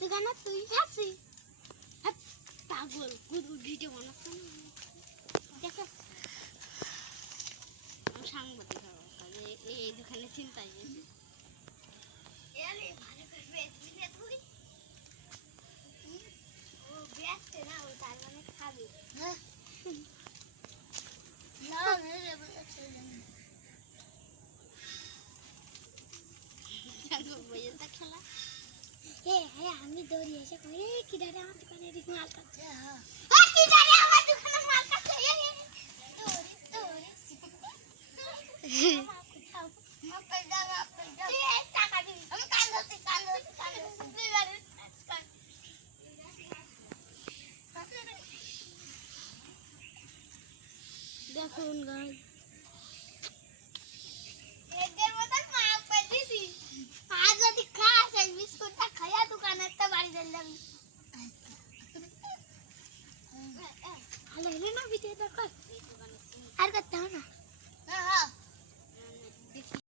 দোকানে তুই খাচ্ছি পাগল ভিডিও বানাচ্ছ না দেখো সাংবাদিক এই দোকানে চিন্তাই বেশি ভালো করবে তুই ও বেচছে না ও তার মানে খাবে হ্যাঁ না মেরে বলছে খেলা আমি দৌড়ি এসে কই কি দাঁড়া আমার দোকানে মাল কাটছে কি দাঁড়া আমার দোকানে মাল কাটছে দেখুন গাইস